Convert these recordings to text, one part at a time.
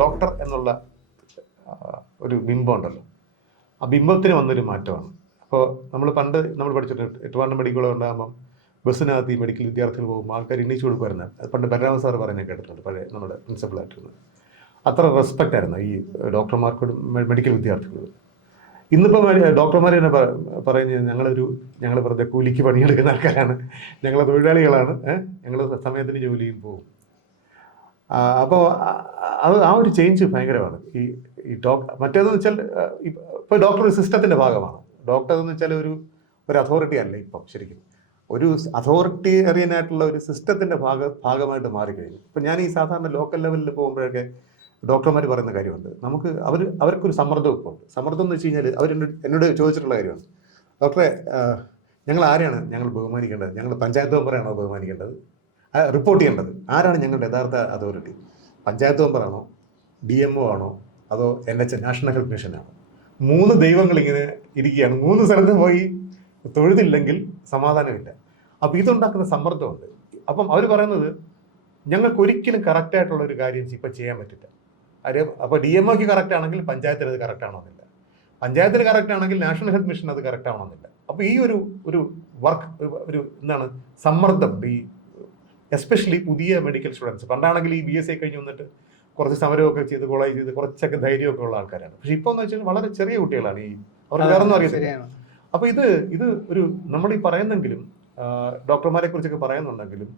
Doctor എന്നുള്ള ഒരു ബിംബം ഉണ്ടല്ലോ, ആ ബിംബത്തിന് വന്നൊരു മാറ്റമാണ്. അപ്പോൾ നമ്മൾ പഠിച്ചിട്ടുണ്ട് ട്രിവാൻഡ്രം മെഡിക്കൽ കോളേജ് ഉണ്ടാകുമ്പം ബസ്സിനകത്ത് ഈ മെഡിക്കൽ വിദ്യാർത്ഥികൾ പോകുമ്പോൾ ആൾക്കാർ എണ്ണീച്ചു കൊടുക്കുമായിരുന്നു. പണ്ട് ബലരാമ സാർ പറയുന്നത് കേട്ടിട്ടുണ്ട്, പഴയ നമ്മുടെ പ്രിൻസിപ്പളായിട്ടിരുന്നത്. അത്ര റെസ്പെക്റ്റ് ആയിരുന്നു ഈ ഡോക്ടർമാർക്കും മെഡിക്കൽ വിദ്യാർത്ഥികളോട്. ഇന്നിപ്പോൾ ഡോക്ടർമാർ തന്നെ പറയുന്നത് ഞങ്ങൾ വെറുതെ കൂലിക്ക് പണിയെടുക്കുന്ന ആൾക്കാരാണ്, ഞങ്ങൾ തൊഴിലാളികളാണ്, ഞങ്ങൾ സമയത്തിന് ജോലിയും പോകും. അപ്പോൾ ആ ഒരു ചേഞ്ച് ഭയങ്കരമാണ്. ഈ മറ്റേതെന്ന് വെച്ചാൽ ഇപ്പോൾ ഡോക്ടർ ഒരു സിസ്റ്റത്തിൻ്റെ ഭാഗമാണ്. ഡോക്ടർ എന്ന് വെച്ചാൽ ഒരു അതോറിറ്റി അല്ല ഇപ്പം, ശരിക്കും ഒരു അതോറിറ്റേറിയനായിട്ടുള്ള ഒരു സിസ്റ്റത്തിൻ്റെ ഭാഗമായിട്ട് മാറിക്കഴിഞ്ഞു. ഇപ്പം ഞാൻ ഈ സാധാരണ ലോക്കൽ ലെവലിൽ പോകുമ്പോഴൊക്കെ ഡോക്ടർമാർ പറയുന്ന കാര്യമുണ്ട്, അവർക്കൊരു സമ്മർദ്ദം ഇപ്പോൾ ഉണ്ട്. സമ്മർദ്ദം എന്ന് വെച്ച് കഴിഞ്ഞാൽ എന്നോട് ചോദിച്ചിട്ടുള്ള കാര്യമാണ്, ഡോക്ടറെ ഞങ്ങൾ ബഹുമാനിക്കേണ്ടത്? ഞങ്ങൾ പഞ്ചായത്ത് മെമ്പറാണോ ബഹുമാനിക്കേണ്ടത്, റിപ്പോർട്ട് ചെയ്യേണ്ടത്? ആരാണ് ഞങ്ങളുടെ യഥാർത്ഥ അതോറിറ്റി? പഞ്ചായത്ത് മെമ്പറാണോ, DMO ആണോ, അതോ NHM നാഷണൽ ഹെൽത്ത് മിഷനാണോ? 3 ദൈവങ്ങൾ ഇങ്ങനെ ഇരിക്കുകയാണ്. 3 സ്ഥലത്ത് പോയി തൊഴുതില്ലെങ്കിൽ സമാധാനമില്ല. അപ്പോൾ ഇതുണ്ടാക്കുന്ന സമ്മർദ്ദമുണ്ട്. അപ്പം അവർ പറയുന്നത് ഞങ്ങൾക്ക് ഒരിക്കലും കറക്റ്റായിട്ടുള്ള ഒരു കാര്യം ഇപ്പം ചെയ്യാൻ പറ്റില്ല. അപ്പോൾ DMOക്ക് കറക്റ്റ് ആണെങ്കിൽ പഞ്ചായത്തിന് അത് കറക്റ്റ് ആവണമെന്നില്ല, പഞ്ചായത്തിന് കറക്റ്റ് ആണെങ്കിൽ നാഷണൽ ഹെൽത്ത് മിഷൻ അത് കറക്റ്റ് ആവണമെന്നില്ല. അപ്പോൾ ഈ ഒരു വർക്ക് എന്താണ് സമ്മർദ്ദം, ഈ എസ്പെഷ്യലി പുതിയ മെഡിക്കൽ സ്റ്റുഡൻസ്. പണ്ടാണെങ്കിൽ ഈ BSc കഴിഞ്ഞ് വന്നിട്ട് കുറച്ച് സമരമൊക്കെ ചെയ്ത് കോളേജ് ചെയ്ത് കുറച്ചൊക്കെ ധൈര്യമൊക്കെ ഉള്ള ആൾക്കാരാണ്. പക്ഷെ ഇപ്പോൾ എന്ന് വെച്ചാൽ വളരെ ചെറിയ കുട്ടികളാണ്, അവർക്ക് വേറൊന്നും അറിയത്തില്ല. അപ്പോൾ ഇത് ഒരു നമ്മൾ ഈ പറയുന്നെങ്കിലും ഡോക്ടർമാരെ കുറിച്ചൊക്കെ പറയുന്നുണ്ടെങ്കിലും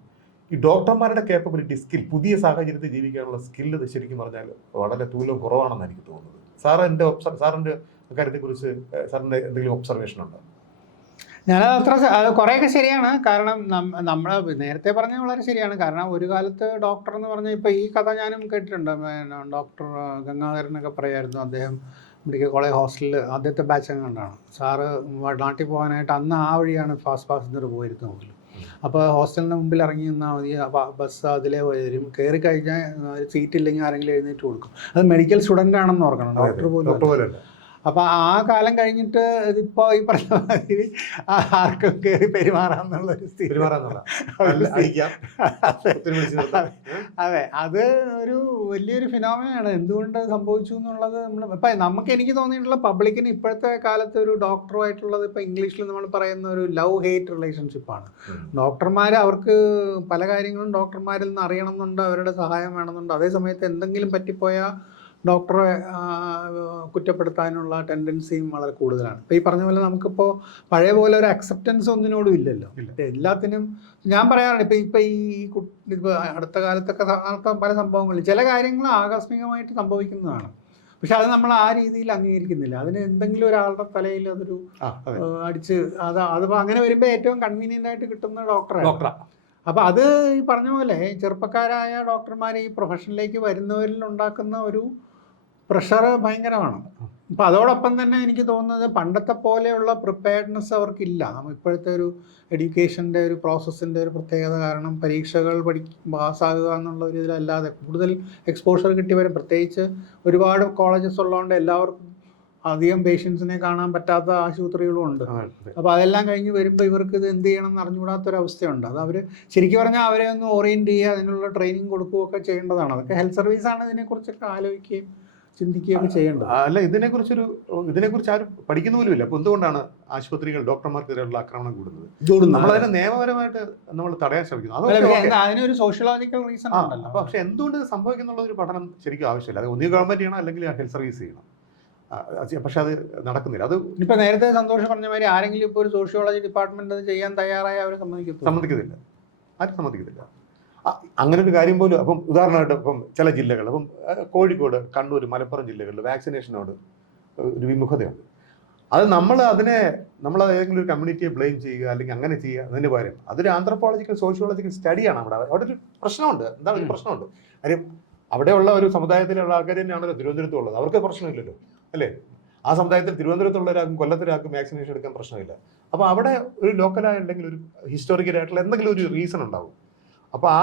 ഈ ഡോക്ടർമാരുടെ കേപ്പബിലിറ്റി, സ്കിൽ, പുതിയ സാഹചര്യത്തിൽ ജീവിക്കാനുള്ള സ്കില്ല് ശരിക്കും പറഞ്ഞാൽ വളരെ തൂലം കുറവാണെന്ന് എനിക്ക് തോന്നുന്നത്. സാറിൻ്റെ കാര്യത്തെക്കുറിച്ച് സാറിൻ്റെ എന്തെങ്കിലും ഒബ്സർവേഷൻ ഉണ്ടോ? അത് കുറേയൊക്കെ ശരിയാണ്. കാരണം നമ്മൾ നേരത്തെ പറഞ്ഞത് വളരെ ശരിയാണ്. കാരണം ഒരു കാലത്ത് ഡോക്ടർ എന്ന് പറഞ്ഞാൽ ഇപ്പോൾ ഈ കഥ ഞാനും കേട്ടിട്ടുണ്ട്. ഡോക്ടർ ഗംഗാധരനൊക്കെ പറയായിരുന്നു, അദ്ദേഹം മെഡിക്കൽ കോളേജ് ഹോസ്റ്റലിൽ ആദ്യത്തെ ബാച്ച് കണ്ടാണ് സാറ് നാട്ടിൽ പോകാനായിട്ട്. അന്ന് ആ വഴിയാണ് ഫാസ്റ്റ് പാസഞ്ചർ പോയിരുന്നു പോലും. അപ്പോൾ ഹോസ്റ്റലിന് മുമ്പിൽ ഇറങ്ങി നിന്നാൽ മതി, ബസ് അതിലേ വരും. കയറി കഴിഞ്ഞാൽ സീറ്റ് ഇല്ലെങ്കിൽ ആരെങ്കിലും എഴുന്നേറ്റ് കൊടുക്കും. അത് മെഡിക്കൽ സ്റ്റുഡൻ്റ് ആണെന്ന് ഓർക്കണം, ഡോക്ടർ പോലും. അപ്പോൾ ആ കാലം കഴിഞ്ഞിട്ട് ഇതിപ്പോൾ ഈ പറഞ്ഞ മാതിരി ആർക്കും കയറി പെരുമാറാമെന്നുള്ളൊരു സ്ഥിതി. അതെ, അത് ഒരു വലിയൊരു ഫിനോമിനയാണ്. എന്തുകൊണ്ട് സംഭവിച്ചു എന്നുള്ളത് എനിക്ക് തോന്നിയിട്ടുള്ള പബ്ലിക്കിന് ഇപ്പോഴത്തെ കാലത്ത് ഒരു ഡോക്ടറുമായിട്ടുള്ളത് ഇപ്പോൾ ഇംഗ്ലീഷിൽ നമ്മൾ പറയുന്ന ഒരു ലവ് ഹെയ്റ്റ് റിലേഷൻഷിപ്പാണ്. ഡോക്ടർമാർ അവർക്ക് പല കാര്യങ്ങളും ഡോക്ടർമാരിൽ നിന്ന് അറിയണമെന്നുണ്ട്, അവരുടെ സഹായം വേണമെന്നുണ്ട്. അതേ സമയത്ത് എന്തെങ്കിലും പറ്റിപ്പോയാൽ ഡോക്ടറെ കുറ്റപ്പെടുത്താനുള്ള ടെൻഡൻസിയും വളരെ കൂടുതലാണ്. ഇപ്പോൾ ഈ പറഞ്ഞ പോലെ നമുക്കിപ്പോൾ പഴയ പോലെ ഒരു അക്സെപ്റ്റൻസ് ഒന്നിനോടും ഇല്ലല്ലോ. എല്ലാത്തിനും ഞാൻ പറയാറുണ്ട്, ഇപ്പോൾ അടുത്ത കാലത്തൊക്കെ പല സംഭവങ്ങളിൽ ചില കാര്യങ്ങൾ ആകസ്മികമായിട്ട് സംഭവിക്കുന്നതാണ്. പക്ഷെ അത് നമ്മൾ ആ രീതിയിൽ അംഗീകരിക്കുന്നില്ല. അതിന് എന്തെങ്കിലും ഒരാളുടെ തലയിൽ അതൊരു അടിച്ച് അതിപ്പോൾ അങ്ങനെ വരുമ്പോൾ ഏറ്റവും കൺവീനിയൻ്റ് ആയിട്ട് കിട്ടുന്ന ഡോക്ടറാണ്. അപ്പോൾ അത് ഈ പറഞ്ഞ പോലെ ചെറുപ്പക്കാരായ ഡോക്ടർമാർ ഈ പ്രൊഫഷനിലേക്ക് വരുന്നവരിൽ ഉണ്ടാക്കുന്ന ഒരു പ്രഷർ ഭയങ്കരമാണ്. അപ്പോൾ അതോടൊപ്പം തന്നെ എനിക്ക് തോന്നുന്നത് പണ്ടത്തെ പോലെയുള്ള പ്രിപ്പയർഡ്നെസ് അവർക്കില്ല. ഇപ്പോഴത്തെ ഒരു എഡ്യൂക്കേഷൻ്റെ ഒരു പ്രോസസ്സിൻ്റെ ഒരു പ്രത്യേകത കാരണം പരീക്ഷകൾ പാസ്സാകുക എന്നുള്ള ഒരു ഇതിലല്ലാതെ കൂടുതൽ എക്സ്പോഷർ കിട്ടി വരും. പ്രത്യേകിച്ച് ഒരുപാട് കോളേജസ് ഉള്ളതുകൊണ്ട് എല്ലാവർക്കും അധികം പേഷ്യൻസിനെ കാണാൻ പറ്റാത്ത ആശുപത്രികളും ഉണ്ട്. അപ്പോൾ അതെല്ലാം കഴിഞ്ഞ് വരുമ്പോൾ ഇവർക്ക് ഇത് എന്ത് ചെയ്യണം എന്ന് അറിഞ്ഞുകൂടാത്തൊരവസ്ഥയുണ്ട്. അത് അവർ ശരിക്കും പറഞ്ഞാൽ അവരെ ഒന്ന് ഓറിയൻറ്റ് ചെയ്യുക, അതിനുള്ള ട്രെയിനിങ് കൊടുക്കുകയൊക്കെ ചെയ്യേണ്ടതാണ്. അതൊക്കെ ഹെൽത്ത് സർവീസാണ് ഇതിനെക്കുറിച്ചൊക്കെ ആലോചിക്കുകയും ചിന്തിക്കുകയൊക്കെ ചെയ്യേണ്ടത്. അല്ല, ഇതിനെക്കുറിച്ച് ആരും പഠിക്കുന്ന പോലുമില്ല. അപ്പോൾ എന്തുകൊണ്ടാണ് ആശുപത്രികൾ ഡോക്ടർമാർക്കെതിരെയുള്ള ആക്രമണം കൂടുന്നത്? നമ്മളതിനെ നിയമപരമായിട്ട് നമ്മൾ തടയാൻ ശ്രമിക്കുന്നു. അതിനൊരു സോഷ്യോളജിക്കൽ റീസൺ ഉണ്ടല്ലോ. പക്ഷെ എന്തുകൊണ്ട് സംഭവിക്കുന്നുള്ള ഒരു പഠനം ശരിക്കും ആവശ്യമില്ല. അത് ഒന്നുകിൽ ഗവൺമെൻറ് ചെയ്യണം, അല്ലെങ്കിൽ ഹെൽത്ത് സർവീസ് ചെയ്യണം. പക്ഷെ അത് നടക്കുന്നില്ല. അത് ഇപ്പം നേരത്തെ സന്തോഷം പറഞ്ഞ മാതിരി ആരെങ്കിലും ഇപ്പോൾ ഒരു സോഷ്യോളജി ഡിപ്പാർട്ട്മെന്റ് അത് ചെയ്യാൻ തയ്യാറായി അവർ സമ്മതിക്കുന്നില്ല. ആരും സമ്മതിക്കത്തില്ല അങ്ങനെ ഒരു കാര്യം പോലും. അപ്പം ഉദാഹരണമായിട്ട് ഇപ്പം ചില ജില്ലകൾ, അപ്പം കോഴിക്കോട്, കണ്ണൂർ, മലപ്പുറം ജില്ലകളിൽ വാക്സിനേഷനോട് ഒരു വിമുഖതയുണ്ട്. അത് നമ്മൾ ഏതെങ്കിലും ഒരു കമ്മ്യൂണിറ്റിയെ ബ്ലെയിം ചെയ്യുക അല്ലെങ്കിൽ അങ്ങനെ ചെയ്യുക അതിന് പകരം അതൊരു ആന്ത്രപ്പോളജിക്കൽ സോഷ്യോളജിക്കൽ സ്റ്റഡിയാണ്. അവിടെ ഒരു പ്രശ്നമുണ്ട്. എന്താണ് ഒരു പ്രശ്നമുണ്ട്? കാര്യം അവിടെയുള്ള ഒരു സമുദായത്തിലുള്ള ആൾക്കാർ തന്നെയാണല്ലോ തിരുവനന്തപുരത്തുള്ളത്. അവർക്ക് പ്രശ്നമില്ലല്ലോ, അല്ലേ? ആ സമുദായത്തിൽ തിരുവനന്തപുരത്തുള്ളവരാർക്കും കൊല്ലത്തിലാർക്കും വാക്സിനേഷൻ എടുക്കാൻ പ്രശ്നമില്ല. അപ്പോൾ അവിടെ ഒരു ലോക്കലായ അല്ലെങ്കിൽ ഒരു ഹിസ്റ്റോറിക്കലായിട്ടുള്ള എന്തെങ്കിലും ഒരു റീസൺ ഉണ്ടാവും. അപ്പോൾ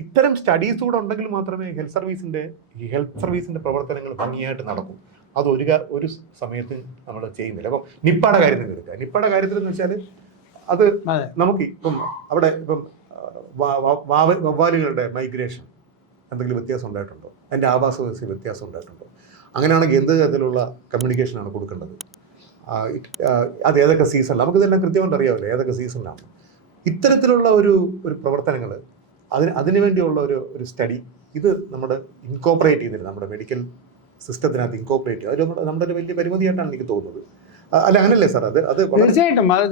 ഇത്തരം സ്റ്റഡീസ് കൂടെ ഉണ്ടെങ്കിൽ മാത്രമേ ഹെൽത്ത് സർവീസിന്റെ പ്രവർത്തനങ്ങൾ ഭംഗിയായിട്ട് നടക്കും. അത് ഒരു സമയത്ത് നമ്മൾ ചെയ്യുന്നില്ല. അപ്പം നിപ്പയുടെ കാര്യത്തിൽ എടുക്കുക. നിപ്പയുടെ കാര്യത്തിൽ എന്ന് വെച്ചാൽ അത് നമുക്ക് അവിടെ വവ്വാലുകളുടെ മൈഗ്രേഷൻ എന്തെങ്കിലും വ്യത്യാസം ഉണ്ടായിട്ടുണ്ടോ? അതിൻ്റെ ആവാസ വ്യവസ്ഥയിൽ വ്യത്യാസം ഉണ്ടായിട്ടുണ്ടോ? അങ്ങനെയാണെങ്കിൽ എന്ത് തരത്തിലുള്ള കമ്മ്യൂണിക്കേഷനാണ് കൊടുക്കേണ്ടത്? അത് ഏതൊക്കെ സീസണിൽ, നമുക്കിതെല്ലാം കൃത്യമായിട്ട് അറിയാമല്ലോ ഏതൊക്കെ സീസണിലാണ്. ഇത്തരത്തിലുള്ള ഒരു പ്രവർത്തനങ്ങൾ, അതിനു വേണ്ടിയുള്ള ഒരു സ്റ്റഡി ഇത് നമ്മുടെ ഇൻകോപ്പറേറ്റ് ചെയ്തിരുന്നത്, നമ്മുടെ മെഡിക്കൽ സിസ്റ്റത്തിനകത്ത് ഇൻകോപ്പറേറ്റ് ചെയ്യുക, അത് നമ്മുടെ ഒരു വലിയ പരിമിതിയായിട്ടാണ് എനിക്ക് തോന്നുന്നത്. അല്ല അങ്ങനെയല്ലേ സാർ? അത്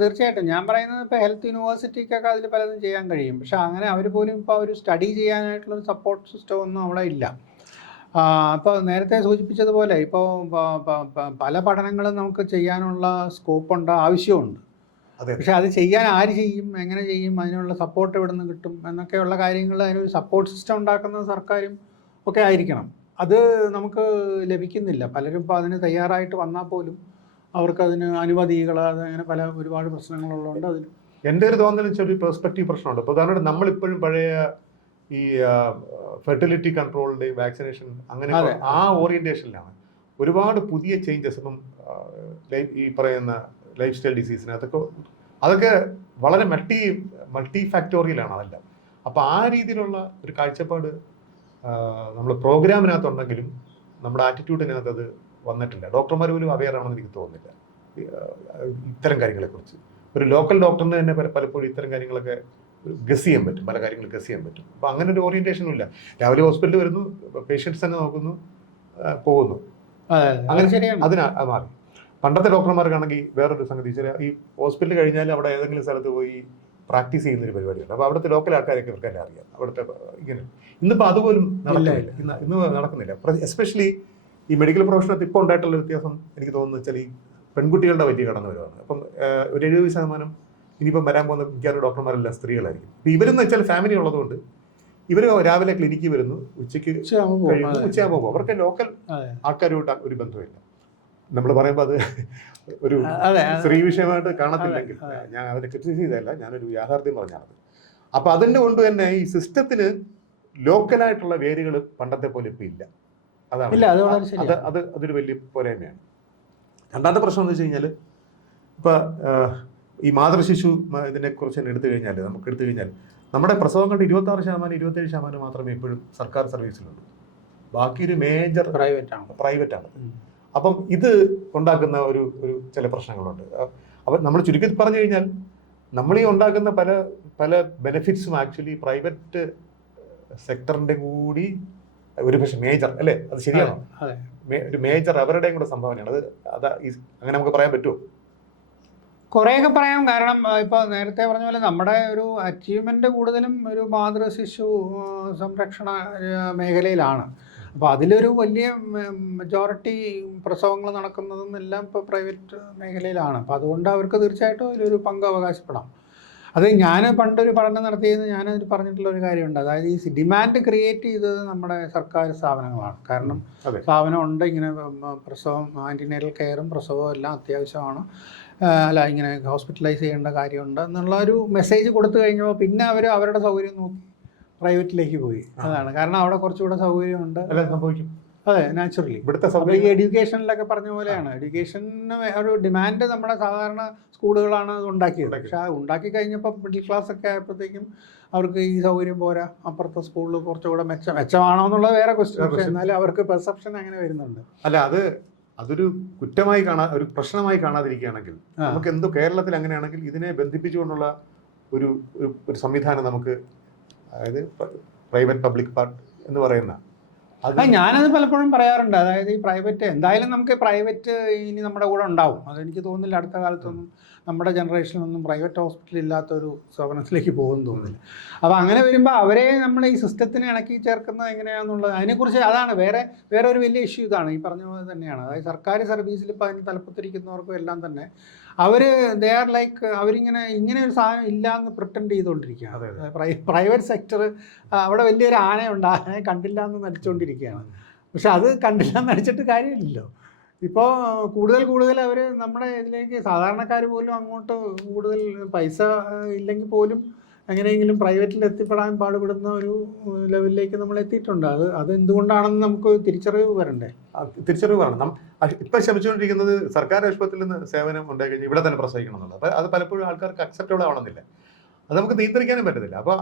തീർച്ചയായിട്ടും ഞാൻ പറയുന്നത് ഇപ്പോൾ ഹെൽത്ത് യൂണിവേഴ്സിറ്റിക്കൊക്കെ അതിൽ പലതും ചെയ്യാൻ കഴിയും. പക്ഷെ അങ്ങനെ അവർ പോലും ഇപ്പോൾ ഒരു സ്റ്റഡി ചെയ്യാനായിട്ടുള്ളൊരു സപ്പോർട്ട് സിസ്റ്റം ഒന്നും അവിടെ ഇല്ല. ഇപ്പോൾ നേരത്തെ സൂചിപ്പിച്ചതുപോലെ ഇപ്പോൾ പല പഠനങ്ങളും നമുക്ക് ചെയ്യാനുള്ള സ്കോപ്പുണ്ട്, ആവശ്യമുണ്ട്. പക്ഷെ അത് ചെയ്യാൻ ആര് ചെയ്യും, എങ്ങനെ ചെയ്യും, അതിനുള്ള സപ്പോർട്ട് എവിടെ നിന്ന് കിട്ടും എന്നൊക്കെയുള്ള കാര്യങ്ങൾ, അതിനൊരു സപ്പോർട്ട് സിസ്റ്റം ഉണ്ടാക്കുന്നത് സർക്കാരും ഒക്കെ ആയിരിക്കണം. അത് നമുക്ക് ലഭിക്കുന്നില്ല. പലരും ഇപ്പോൾ അതിന് തയ്യാറായിട്ട് വന്നാൽ പോലും അവർക്കതിന് അനുമതികൾ, അതങ്ങനെ ഒരുപാട് പ്രശ്നങ്ങളുള്ളതുകൊണ്ട് അതിന് എൻ്റെ ഒരു തോന്നൽ വെച്ചാൽ ഒരു പെർസ്പെക്റ്റീവ് പ്രശ്നമുണ്ട്. ഇപ്പോൾ ഉദാഹരണമായിട്ട് നമ്മളിപ്പോഴും പഴയ ഈ ഫെർട്ടിലിറ്റി കൺട്രോളിൻ്റെയും വാക്സിനേഷൻ അങ്ങനെ ആ ഓറിയൻറ്റേഷനിലാണ്. ഒരുപാട് പുതിയ ചേഞ്ചസ് ഇപ്പം ഈ പറയുന്ന ലൈഫ് സ്റ്റൈൽ ഡിസീസിനകത്തൊക്കെ അതൊക്കെ വളരെ മൾട്ടി ഫാക്ടോറിയലാണ് അതെല്ലാം. അപ്പോൾ ആ രീതിയിലുള്ള ഒരു കാഴ്ചപ്പാട് നമ്മൾ പ്രോഗ്രാമിനകത്തുണ്ടെങ്കിലും നമ്മുടെ ആറ്റിറ്റ്യൂഡിനകത്ത് അത് വന്നിട്ടില്ല. ഡോക്ടർമാർ പോലും അവെയർ ആണെന്ന് എനിക്ക് തോന്നുന്നില്ല ഇത്തരം കാര്യങ്ങളെക്കുറിച്ച്. ഒരു ലോക്കൽ ഡോക്ടറിന് തന്നെ പലപ്പോഴും ഇത്തരം കാര്യങ്ങളൊക്കെ ഗസ് ചെയ്യാൻ പറ്റും, പല കാര്യങ്ങൾ ഗസ് ചെയ്യാൻ പറ്റും. അപ്പോൾ അങ്ങനെ ഒരു ഓറിയൻറ്റേഷനും ഇല്ല. രാവിലെ ഹോസ്പിറ്റലിൽ വരുന്നു, പേഷ്യൻസ് തന്നെ നോക്കുന്നു, പോകുന്നു. അങ്ങനെ അതിന് മാറി. പണ്ടത്തെ ഡോക്ടർമാർക്കാണെങ്കിൽ വേറൊരു സംഗതി, ഈ ഹോസ്പിറ്റൽ കഴിഞ്ഞാൽ അവിടെ ഏതെങ്കിലും സ്ഥലത്ത് പോയി പ്രാക്ടീസ് ചെയ്യുന്നൊരു പരിപാടിയുണ്ട്. അപ്പോൾ അവിടുത്തെ ലോക്കൽ ആൾക്കാരൊക്കെ ഇവർക്കെല്ലാം അറിയാം. അവിടുത്തെ ഇങ്ങനെ ഇന്നിപ്പോൾ അതുപോലും നടക്കുന്നില്ല. ഇന്ന് നടക്കുന്നില്ല. എസ്പെഷ്യലി ഈ മെഡിക്കൽ പ്രൊഫഷനകത്ത് ഇപ്പോൾ ഉണ്ടായിട്ടുള്ള വ്യത്യാസം എനിക്ക് തോന്നുന്നു വെച്ചാൽ ഈ പെൺകുട്ടികളുടെ വലിയ കടന്നു വരുവാണ്. അപ്പം ഒരു 70% ഇനിയിപ്പം വരാൻ പോകുന്ന മിക്ക ഡോക്ടർമാരെല്ലാം സ്ത്രീകളായിരിക്കും. ഇപ്പം ഇവരെന്ന് വെച്ചാൽ ഫാമിലി ഉള്ളതുകൊണ്ട് ഇവർ രാവിലെ ക്ലിനിക്കിൽ വരുന്നു, ഉച്ചയാകുമ്പോൾ പോകും. അവർക്ക് ലോക്കൽ ആൾക്കാരുമായിട്ട് ഒരു ബന്ധമില്ല. നമ്മൾ പറയുമ്പോൾ അത് ഒരു സ്ത്രീ വിഷയമായിട്ട് കാണത്തില്ലെങ്കിൽ ഞാൻ അതിനെ ക്രിറ്റിസൈസ് ചെയ്തതല്ല, ഞാനൊരു യാഥാർത്ഥ്യം പറഞ്ഞാണത്. അപ്പം അതിൻ്റെ കൊണ്ട് തന്നെ ഈ സിസ്റ്റത്തിന് ലോക്കലായിട്ടുള്ള വേരുകൾ പണ്ടത്തെ പോലെ ഇപ്പം ഇല്ല. അതൊരു വലിയ പോരായ്മയാണ്. രണ്ടാമത്തെ പ്രശ്നം എന്ന് വെച്ച് കഴിഞ്ഞാൽ ഇപ്പം ഈ മാതൃശിശു ഇതിനെക്കുറിച്ച് തന്നെ എടുത്തു കഴിഞ്ഞാൽ നമ്മുടെ പ്രസവങ്ങളുടെ 26%, 27% മാത്രമേ ഇപ്പോഴും സർക്കാർ സർവീസിലുള്ളൂ. ബാക്കി ഒരു മേജർ പ്രൈവറ്റാണ്. അപ്പം ഇത് ഉണ്ടാക്കുന്ന ഒരു ചില പ്രശ്നങ്ങളുണ്ട്. അപ്പം നമ്മൾ ചുരുക്കി പറഞ്ഞു കഴിഞ്ഞാൽ നമ്മൾ ഈ ഉണ്ടാക്കുന്ന പല ബെനിഫിറ്റ്സും ആക്ച്വലി പ്രൈവറ്റ് സെക്ടറിൻ്റെ കൂടി ഒരു പക്ഷേ മേജർ അല്ലേ? അത് ശരിയാണോ? ഒരു മേജർ അവരുടെയും കൂടെ സംഭാവനയാണ് അത്. അങ്ങനെ നമുക്ക് പറയാൻ പറ്റുമോ? കുറേയൊക്കെ പറയാം. കാരണം ഇപ്പോൾ നേരത്തെ പറഞ്ഞ പോലെ നമ്മുടെ ഒരു അച്ചീവ്മെൻ്റ് കൂടുതലും ഒരു മാതൃശിശു സംരക്ഷണ മേഖലയിലാണ്. അപ്പോൾ അതിലൊരു വലിയ മെജോറിറ്റി പ്രസവങ്ങൾ നടക്കുന്നതും എല്ലാം ഇപ്പോൾ പ്രൈവറ്റ് മേഖലയിലാണ്. അപ്പോൾ അതുകൊണ്ട് അവർക്ക് തീർച്ചയായിട്ടും അതിലൊരു പങ്ക് അവകാശപ്പെടാം. അത് ഞാൻ പണ്ടൊരു പഠനം നടത്തിയെന്ന് ഞാനതിൽ പറഞ്ഞിട്ടുള്ള ഒരു കാര്യമുണ്ട്. അതായത് ഈ ഡിമാൻഡ് ക്രിയേറ്റ് ചെയ്തത് നമ്മുടെ സർക്കാർ സ്ഥാപനങ്ങളാണ്. കാരണം സ്ഥാപനമുണ്ട്, ഇങ്ങനെ പ്രസവം, ആൻറ്റിനേറ്റൽ കെയറും പ്രസവവും എല്ലാം അത്യാവശ്യമാണ്, ഇങ്ങനെ ഹോസ്പിറ്റലൈസ് ചെയ്യേണ്ട കാര്യമുണ്ട് എന്നുള്ള ഒരു മെസ്സേജ് കൊടുത്തു കഴിഞ്ഞപ്പോൾ പിന്നെ അവർ അവരുടെ സൗകര്യം നോക്കി പ്രൈവറ്റിലേക്ക് പോയി. അതാണ് കാരണം അവിടെ കുറച്ചുകൂടെ സൗകര്യമുണ്ട്. സംഭവിക്കും. അതെ, നാച്ചുറലി. ഇവിടുത്തെ ഈ എഡ്യൂക്കേഷനിലൊക്കെ പറഞ്ഞ പോലെയാണ്. എഡ്യൂക്കേഷന് ഒരു ഡിമാൻഡ് നമ്മുടെ സാധാരണ സ്കൂളുകളാണ് അത് ഉണ്ടാക്കിയത്. പക്ഷെ അത് ഉണ്ടാക്കി കഴിഞ്ഞപ്പോൾ മിഡിൽ ക്ലാസ് ഒക്കെ ആയപ്പോഴത്തേക്കും അവർക്ക് ഈ സൗകര്യം പോരാ, അപ്പുറത്തെ സ്കൂളിൽ കുറച്ചുകൂടെ മെച്ചമാണോ എന്നുള്ളത് വേറെ ക്വസ്റ്റ്യൻ. പക്ഷേ എന്നാലും അവർക്ക് പെർസെപ്ഷൻ അങ്ങനെ വരുന്നുണ്ട്. അല്ല, അതൊരു കുറ്റമായി ഒരു പ്രശ്നമായി കാണാതിരിക്കുകയാണെങ്കിൽ നമുക്ക് എന്തോ കേരളത്തിൽ അങ്ങനെയാണെങ്കിൽ ഇതിനെ ബന്ധിപ്പിച്ചുകൊണ്ടുള്ള ഒരു സംവിധാനം നമുക്ക്, അതായത് പ്രൈവറ്റ് പബ്ലിക് പാർട്ട് എന്ന് പറയുന്ന ഞാനത് പലപ്പോഴും പറയാറുണ്ട്. അതായത് ഈ പ്രൈവറ്റ് എന്തായാലും നമുക്ക് പ്രൈവറ്റ് ഇനി നമ്മുടെ കൂടെ ഉണ്ടാവും. അതെനിക്ക് തോന്നുന്നില്ല അടുത്ത കാലത്തൊന്നും നമ്മുടെ ജനറേഷനിലൊന്നും പ്രൈവറ്റ് ഹോസ്പിറ്റൽ ഇല്ലാത്തൊരു സ്ഥാപനത്തിലേക്ക് പോകുമെന്ന് തോന്നുന്നില്ല. അപ്പോൾ അങ്ങനെ വരുമ്പോൾ അവരെ നമ്മൾ ഈ സിസ്റ്റത്തിന് ഇണക്കി ചേർക്കുന്നത് എങ്ങനെയാണെന്നുള്ളത് അതിനെക്കുറിച്ച് അതാണ് വേറെ ഒരു വലിയ ഇഷ്യൂ. ഇതാണ് ഈ പറഞ്ഞ പോലെ തന്നെയാണ്. അതായത് സർക്കാർ സർവീസിൽ ഇപ്പോൾ അതിന് തലപ്പത്തിരിക്കുന്നവർക്കും എല്ലാം തന്നെ ദേ ആർ ലൈക്ക് ഇങ്ങനെ ഒരു സാധനം ഇല്ല എന്ന് പ്രിറ്റൻഡ് ചെയ്തുകൊണ്ടിരിക്കുകയാണ്. പ്രൈവറ്റ് സെക്ടർ അവിടെ വലിയൊരു ആനയുണ്ട്, ആനയെ കണ്ടില്ല എന്ന് നടിച്ചുകൊണ്ടിരിക്കുകയാണ്. പക്ഷെ അത് കണ്ടില്ല എന്ന് നടിച്ചിട്ട് കാര്യമില്ലല്ലോ. ഇപ്പോൾ കൂടുതൽ അവർ നമ്മുടെ ഇതിലേക്ക് സാധാരണക്കാർ പോലും അങ്ങോട്ട് കൂടുതൽ പൈസ ഇല്ലെങ്കിൽ പോലും എങ്ങനെയെങ്കിലും പ്രൈവറ്റിൽ എത്തിപ്പെടാൻ പാടുപെടുന്ന ഒരു ലെവലിലേക്ക് നമ്മൾ എത്തിയിട്ടുണ്ട്. അത് എന്തുകൊണ്ടാണെന്ന് നമുക്ക് തിരിച്ചറിവ് വരണ്ടേ? തിരിച്ചറിവ് വേണം. ഇപ്പം ശ്രമിച്ചുകൊണ്ടിരിക്കുന്നത് സർക്കാർ ആശുപത്രിയിൽ നിന്ന് സേവനം ഉണ്ടായി കഴിഞ്ഞാൽ ഇവിടെ തന്നെ പ്രസവിക്കണം എന്നുള്ളത്. അപ്പോൾ അത് പലപ്പോഴും ആൾക്കാർക്ക് അക്സെപ്റ്റബിൾ ആവണമെന്നില്ല. അത് നമുക്ക് നിയന്ത്രിക്കാനും പറ്റത്തില്ല. അപ്പോൾ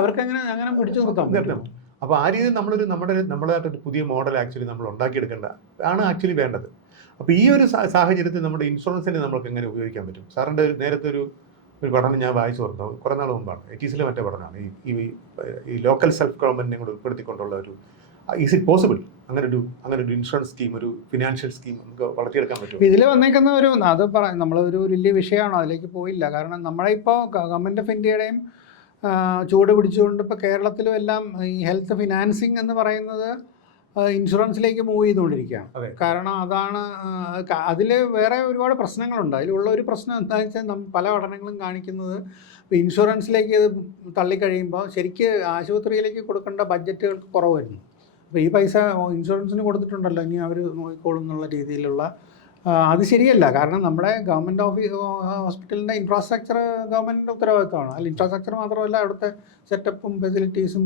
അവർക്ക് അങ്ങനെ പിടിച്ചു നിർത്താം. അപ്പോൾ ആ രീതിയിൽ നമ്മളായിട്ടൊരു പുതിയ മോഡൽ ആക്ച്വലി നമ്മൾ ഉണ്ടാക്കിയെടുക്കേണ്ട ആണ് ആക്ച്വലി വേണ്ടത്. അപ്പോൾ ഈ ഒരു സാഹചര്യത്തിൽ നമ്മുടെ ഇൻഷുറൻസിനെ നമുക്ക് എങ്ങനെ ഉപയോഗിക്കാൻ പറ്റും? സാറിൻ്റെ നേരത്തെ ഒരു പഠനം ഞാൻ വായിച്ചു ഓർന്നു, കുറേ നാൾ മുമ്പാണ്, 80s മറ്റേ പഠനമാണ്, ഈ ലോക്കൽ സെൽഫ് ഗവൺമെൻറ്റിനെ കൂടെ ഉൾപ്പെടുത്തിക്കൊണ്ടുള്ള ഒരു ഈസ് ഇറ്റ് പോസിബിൾ അങ്ങനെ ഒരു ഇൻഷുറൻസ് സ്കീം, ഒരു ഫിനാൻഷ്യൽ സ്കീം നമുക്ക് വളർത്തിയെടുക്കാൻ പറ്റും? ഇതിൽ വന്നേക്കുന്ന അത് നമ്മളൊരു വലിയ വിഷയമാണോ, അതിലേക്ക് പോയില്ല. കാരണം നമ്മളെ ഇപ്പോൾ ഗവൺമെൻറ് ഓഫ് ഇന്ത്യയുടെയും ചൂട് പിടിച്ചുകൊണ്ട് ഇപ്പോൾ കേരളത്തിലും എല്ലാം ഈ ഹെൽത്ത് ഫിനാൻസിങ് എന്ന് പറയുന്നത് ഇൻഷുറൻസിലേക്ക് മൂവ് ചെയ്തുകൊണ്ടിരിക്കുകയാണ്. കാരണം അതാണ് അതിൽ വേറെ ഒരുപാട് പ്രശ്നങ്ങളുണ്ട്. അതിലുള്ള ഒരു പ്രശ്നം എന്താണെന്ന് വെച്ചാൽ പല പഠനങ്ങളും കാണിക്കുന്നത് ഇപ്പോൾ ഇൻഷുറൻസിലേക്ക് ഇത് തള്ളിക്കഴിയുമ്പോൾ ശരിക്ക് ആശുപത്രിയിലേക്ക് കൊടുക്കേണ്ട ബഡ്ജറ്റുകൾക്ക് കുറവ് വരുന്നു. അപ്പോൾ ഈ പൈസ ഇൻഷുറൻസിന് കൊടുത്തിട്ടുണ്ടല്ലോ, ഇനി അവർ നോക്കിക്കോളും എന്നുള്ള രീതിയിലുള്ള അത് ശരിയല്ല. കാരണം നമ്മുടെ ഗവൺമെൻറ് ഹോസ്പിറ്റലിൻ്റെ ഇൻഫ്രാസ്ട്രക്ചർ ഗവൺമെൻറ്റിൻ്റെ ഉത്തരവാദിത്തമാണ്. അല്ല, ഇൻഫ്രാസ്ട്രക്ചർ മാത്രമല്ല, അവിടുത്തെ സെറ്റപ്പും ഫെസിലിറ്റീസും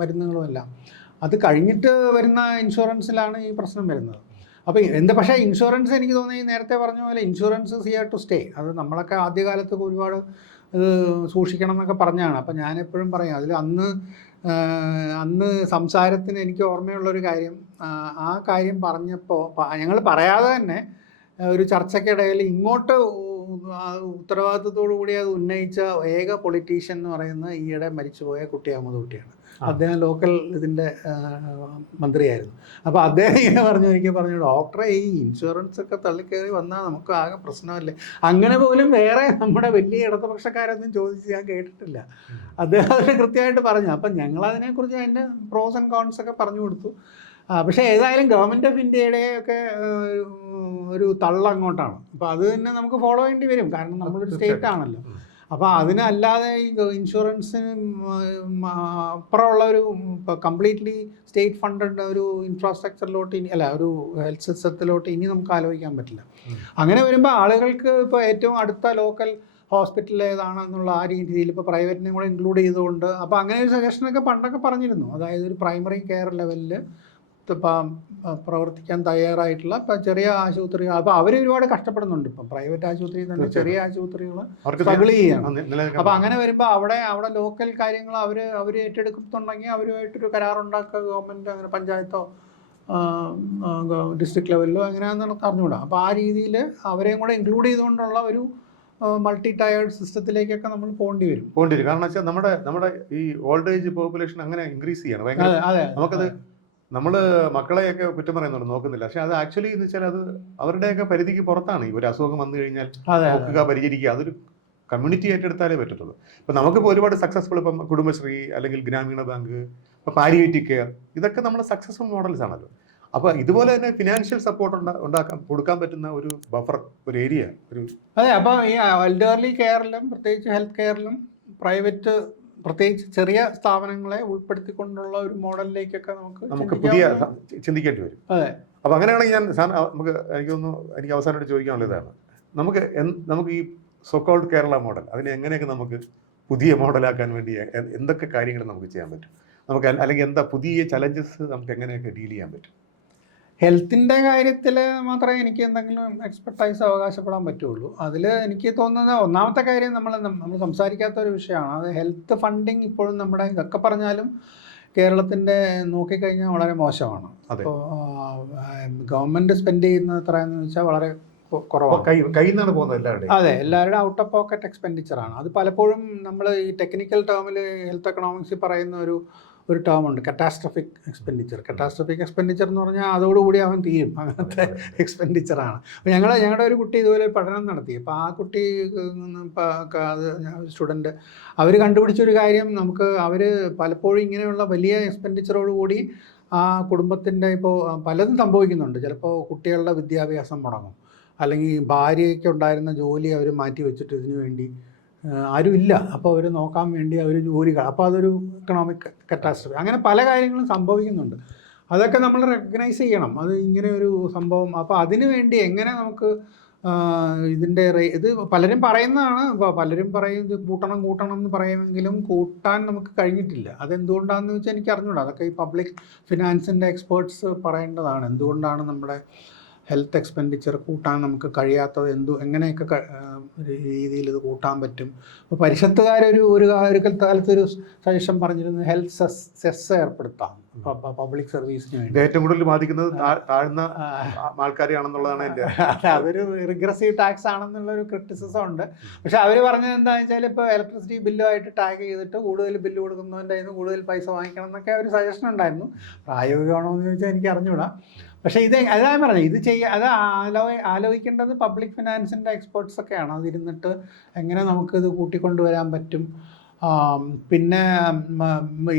മരുന്നുകളും എല്ലാം. അത് കഴിഞ്ഞിട്ട് വരുന്ന ഇൻഷുറൻസിലാണ് ഈ പ്രശ്നം വരുന്നത്. അപ്പോൾ പക്ഷേ ഇൻഷുറൻസ് എനിക്ക് തോന്നുന്നു നേരത്തെ പറഞ്ഞ പോലെ ഇൻഷുറൻസ് ഹിയർ ടു സ്റ്റേ. അത് നമ്മളൊക്കെ ആദ്യകാലത്ത് ഒരുപാട് ഇത് സൂക്ഷിക്കണം എന്നൊക്കെ പറഞ്ഞാണ്. അപ്പോൾ ഞാനെപ്പോഴും പറയും, അതിൽ അന്ന് സംസാരത്തിന് എനിക്ക് ഓർമ്മയുള്ളൊരു കാര്യം, ആ കാര്യം പറഞ്ഞപ്പോൾ ഞങ്ങൾ പറയാതെ തന്നെ ഒരു ചർച്ചയ്ക്കിടയിൽ ഇങ്ങോട്ട് ഉത്തരവാദിത്വത്തോടു കൂടി അത് ഉന്നയിച്ച ഏക പൊളിറ്റീഷ്യൻ എന്ന് പറയുന്നത് ഈയിടെ മരിച്ചുപോയ കുട്ടി അഹമ്മദ് കുട്ടിയാണ്. അദ്ദേഹം ലോക്കൽ ഇതിൻ്റെ മന്ത്രിയായിരുന്നു. അപ്പോൾ അദ്ദേഹം ഇങ്ങനെ പറഞ്ഞു, ഡോക്ടറെ ഈ ഇൻഷുറൻസ് ഒക്കെ തള്ളിക്കയറി വന്നാൽ നമുക്ക് ആകെ പ്രശ്നമല്ലേ. അങ്ങനെ പോലും വേറെ നമ്മുടെ വലിയ ഇടതുപക്ഷക്കാരൊന്നും ചോദിച്ച് ഞാൻ കേട്ടിട്ടില്ല. അദ്ദേഹം അത് കൃത്യമായിട്ട് പറഞ്ഞു. അപ്പം ഞങ്ങളതിനെക്കുറിച്ച് അതിൻ്റെ പ്രോസ് ആൻഡ് കോൺസ് ഒക്കെ പറഞ്ഞു കൊടുത്തു. പക്ഷേ ഏതായാലും ഗവൺമെൻറ് ഓഫ് ഇന്ത്യയുടെയൊക്കെ ഒരു തള്ളങ്ങോട്ടാണ്. അപ്പോൾ അത് തന്നെ നമുക്ക് ഫോളോ ചെയ്യേണ്ടി വരും. കാരണം നമ്മളൊരു സ്റ്റേറ്റ് ആണല്ലോ. അപ്പോൾ അതിനല്ലാതെ ഈ ഇൻഷുറൻസിന് അപ്പുറമുള്ള ഒരു കംപ്ലീറ്റ്ലി സ്റ്റേറ്റ് ഫണ്ടഡ് ഒരു ഇൻഫ്രാസ്ട്രക്ചറിലോട്ട് ഒരു ഹെൽത്ത് സിസ്റ്റത്തിലോട്ട് ഇനി നമുക്ക് ആലോചിക്കാൻ പറ്റില്ല. അങ്ങനെ വരുമ്പോൾ ആളുകൾക്ക് ഇപ്പോൾ ഏറ്റവും അടുത്ത ലോക്കൽ ഹോസ്പിറ്റൽ ഏതാണെന്നുള്ള ആ രീതിയിൽ ഇപ്പോൾ പ്രൈവറ്റിനെ കൂടെ ഇൻക്ലൂഡ് ചെയ്തുകൊണ്ട്, അപ്പോൾ അങ്ങനെ ഒരു സജഷനൊക്കെ പണ്ടൊക്കെ പറഞ്ഞിരുന്നു. അതായത് ഒരു പ്രൈമറി കെയർ ലെവലിൽ പ്രവർത്തിക്കാൻ തയ്യാറായിട്ടുള്ള ഇപ്പം ചെറിയ ആശുപത്രികൾ. അപ്പോൾ അവർ ഒരുപാട് കഷ്ടപ്പെടുന്നുണ്ട്. ഇപ്പം പ്രൈവറ്റ് ആശുപത്രിയിൽ തന്നെ ചെറിയ ആശുപത്രികൾ സ്ട്രഗിൾ ചെയ്യണം. അപ്പോൾ അങ്ങനെ വരുമ്പോൾ അവിടെ ലോക്കൽ കാര്യങ്ങൾ അവർ ഏറ്റെടുക്കുന്നുണ്ടെങ്കിൽ അവരുമായിട്ടൊരു കരാറുണ്ടാക്കുക ഗവൺമെൻറ്, അങ്ങനെ പഞ്ചായത്തോ ഡിസ്ട്രിക്ട് ലെവലിലോ എങ്ങനെയാണെന്ന് അറിഞ്ഞുകൂടാ. അപ്പോൾ ആ രീതിയിൽ അവരെയും കൂടെ ഇൻക്ലൂഡ് ചെയ്തുകൊണ്ടുള്ള ഒരു മൾട്ടി ടയേർഡ് സിസ്റ്റത്തിലേക്കൊക്കെ നമ്മൾ പോകേണ്ടി വരും. കാരണം വെച്ചാൽ നമ്മുടെ ഈ ഓൾഡ് ഏജ് പോപ്പുലേഷൻ അങ്ങനെ ഇൻക്രീസ് ചെയ്യണം. നമുക്കത് നമ്മൾ മക്കളെയൊക്കെ കുറ്റം പറയുന്നുണ്ട്, നോക്കുന്നില്ല. പക്ഷെ അത് ആക്ച്വലി എന്ന് വെച്ചാൽ അത് അവരുടെയൊക്കെ പരിധിക്ക് പുറത്താണ്. ഈ ഒരു അസുഖം വന്നു കഴിഞ്ഞാൽ നോക്കുക, പരിചരിക്കുക, അതൊരു കമ്മ്യൂണിറ്റി ഏറ്റെടുത്താലേ പറ്റത്തുള്ളൂ. ഇപ്പം നമുക്കിപ്പോൾ ഒരുപാട് സക്സസ്ഫുൾ, ഇപ്പം കുടുംബശ്രീ അല്ലെങ്കിൽ ഗ്രാമീണ ബാങ്ക്, ഇപ്പോൾ പാലിയേറ്റീവ് കെയർ, ഇതൊക്കെ നമ്മൾ സക്സസ്ഫുൾ മോഡൽസ് ആണല്ലോ. അപ്പോൾ ഇതുപോലെ തന്നെ ഫിനാൻഷ്യൽ സപ്പോർട്ട് കൊടുക്കാൻ പറ്റുന്ന ഒരു ബഫർ, ഒരു ഏരിയ, അതെ. അപ്പോൾ ഈ എൽഡർലി കെയറിലും പ്രത്യേകിച്ച് ഹെൽത്ത് കെയറിലും പ്രൈവറ്റ് പ്രത്യേകിച്ച് ചെറിയ സ്ഥാപനങ്ങളെ ഉൾപ്പെടുത്തിക്കൊണ്ടുള്ള ഒരു മോഡലിലേക്കൊക്കെ നമുക്ക് പുതിയ ചിന്തിക്കേണ്ടി വരും. അതെ. അപ്പോൾ അങ്ങനെയാണെങ്കിൽ എനിക്ക് അവസാനമായിട്ട് ചോദിക്കാനുള്ള ഇതാണ്, നമുക്ക് ഈ സോക്കോൾഡ് കേരള മോഡൽ, അതിനെ എങ്ങനെയൊക്കെ നമുക്ക് പുതിയ മോഡലാക്കാൻ വേണ്ടി എന്തൊക്കെ കാര്യങ്ങൾ നമുക്ക് ചെയ്യാൻ പറ്റും? അല്ലെങ്കിൽ എന്താ പുതിയ ചലഞ്ചസ് നമുക്ക് എങ്ങനെയൊക്കെ ഡീൽ ചെയ്യാൻ പറ്റും? ഹെൽത്തിൻ്റെ കാര്യത്തിൽ മാത്രമേ എനിക്ക് എന്തെങ്കിലും എക്സ്പെർട്ടൈസ് അവകാശപ്പെടാൻ പറ്റുള്ളൂ. അതിൽ എനിക്ക് തോന്നുന്നത് ഒന്നാമത്തെ കാര്യം നമ്മൾ സംസാരിക്കാത്ത ഒരു വിഷയമാണ്. അത് ഹെൽത്ത് ഫണ്ടിങ് ഇപ്പോഴും നമ്മുടെ ഇതൊക്കെ പറഞ്ഞാലും കേരളത്തിൻ്റെ നോക്കിക്കഴിഞ്ഞാൽ വളരെ മോശമാണ്. അപ്പോൾ ഗവൺമെൻറ് സ്പെൻഡ് ചെയ്യുന്നത് എത്രയെന്ന് വെച്ചാൽ വളരെ കുറവാണ്. കയ്യിൽ നിന്നാണ് പോകുന്നത് എല്ലാവരുടെയും. അതെ, എല്ലാവരുടെ ഔട്ട് ഓഫ് പോക്കറ്റ് എക്സ്പെൻഡിച്ചറാണ്. അത് പലപ്പോഴും നമ്മൾ ഈ ടെക്നിക്കൽ ടേമിൽ ഹെൽത്ത് എക്കണോമിക്സിൽ പറയുന്ന ഒരു ടേമുണ്ട്, കറ്റാസ്ട്രോഫിക് എക്സ്പെൻഡിച്ചർ എന്ന് പറഞ്ഞാൽ അതോടുകൂടി അവൻ തീരും, അങ്ങനത്തെ എക്സ്പെൻഡിച്ചറാണ്. അപ്പോൾ ഞങ്ങളുടെ ഒരു കുട്ടി ഇതുപോലെ പഠനം നടത്തി. അപ്പോൾ ആ കുട്ടി സ്റ്റുഡൻറ്റ് അവർ കണ്ടുപിടിച്ചൊരു കാര്യം, അവർ പലപ്പോഴും ഇങ്ങനെയുള്ള വലിയ എക്സ്പെൻഡിച്ചറോടുകൂടി ആ കുടുംബത്തിൻ്റെ ഇപ്പോൾ പലതും സംഭവിക്കുന്നുണ്ട്. ചിലപ്പോൾ കുട്ടികളുടെ വിദ്യാഭ്യാസം മുടങ്ങും, അല്ലെങ്കിൽ ഭാര്യയ്ക്ക് ഉണ്ടായിരുന്ന ജോലി അവർ മാറ്റി വെച്ചിട്ട് ഇതിനു വേണ്ടി ആരുമില്ല, അപ്പോൾ അവർ നോക്കാൻ വേണ്ടി അവർ ജോലികൾ, അപ്പോൾ അതൊരു എക്കണോമിക് കറ്റാസ്ട്രോഫി. അങ്ങനെ പല കാര്യങ്ങളും സംഭവിക്കുന്നുണ്ട്. അതൊക്കെ നമ്മൾ റെക്കഗ്നൈസ് ചെയ്യണം, അത് ഇങ്ങനെ ഒരു സംഭവം. അപ്പോൾ അതിനു വേണ്ടി എങ്ങനെ നമുക്ക് ഇതിൻ്റെ ഇത് പലരും പറയുന്നതാണ്. പലരും പറയും ഇത് കൂട്ടണം എന്ന് പറയുമെങ്കിലും കൂട്ടാൻ നമുക്ക് കഴിഞ്ഞിട്ടില്ല. അതെന്തുകൊണ്ടാണെന്ന് വെച്ചാൽ എനിക്ക് അറിഞ്ഞൂടാ. അതൊക്കെ ഈ പബ്ലിക് ഫിനാൻസിൻ്റെ എക്സ്പേർട്സ് പറയേണ്ടതാണ്. എന്തുകൊണ്ടാണ് നമ്മുടെ ഹെൽത്ത് എക്സ്പെൻഡിച്ചർ കൂട്ടാൻ നമുക്ക് കഴിയാത്തത് എങ്ങനെയൊക്കെ ഒരു രീതിയിൽ ഇത് കൂട്ടാൻ പറ്റും. അപ്പോൾ പരിഷത്തുകാരൊരു ഒരു കാലത്തൊരു സജഷൻ പറഞ്ഞിരുന്നു ഹെൽത്ത് സെസ് ഏർപ്പെടുത്താം പബ്ലിക് സർവീസിന് വേണ്ടി. ഏറ്റവും കൂടുതൽ ബാധിക്കുന്നത് താഴ്ന്ന ആൾക്കാരെയാണെന്നുള്ളതാണ് എൻ്റെ. അതൊരു റിഗ്രസീവ് ടാക്സ് ആണെന്നുള്ളൊരു ക്രിറ്റിസിസം ഉണ്ട്. പക്ഷെ അവർ പറഞ്ഞത് എന്താണെന്ന് വെച്ചാൽ ഇപ്പോൾ ഇലക്ട്രിസിറ്റി ബില്ലുമായിട്ട് ടാഗ് ചെയ്തിട്ട് കൂടുതൽ ബില്ല് കൊടുക്കുന്നതിൻ്റെ അതിന് കൂടുതൽ പൈസ വാങ്ങിക്കണം എന്നൊക്കെ ഒരു സജഷൻ ഉണ്ടായിരുന്നു. പ്രായോഗികമാണോ എന്ന് ചോദിച്ചാൽ എനിക്ക് അറിഞ്ഞുകൂടാ. പക്ഷേ അതാ പറഞ്ഞത് ഇത് അത് ആലോചിക്കേണ്ടത് പബ്ലിക് ഫിനാൻസിൻ്റെ എക്സ്പേർട്സൊക്കെയാണ്. അതിരുന്നിട്ട് എങ്ങനെ നമുക്കിത് കൂട്ടിക്കൊണ്ടുവരാൻ പറ്റും. പിന്നെ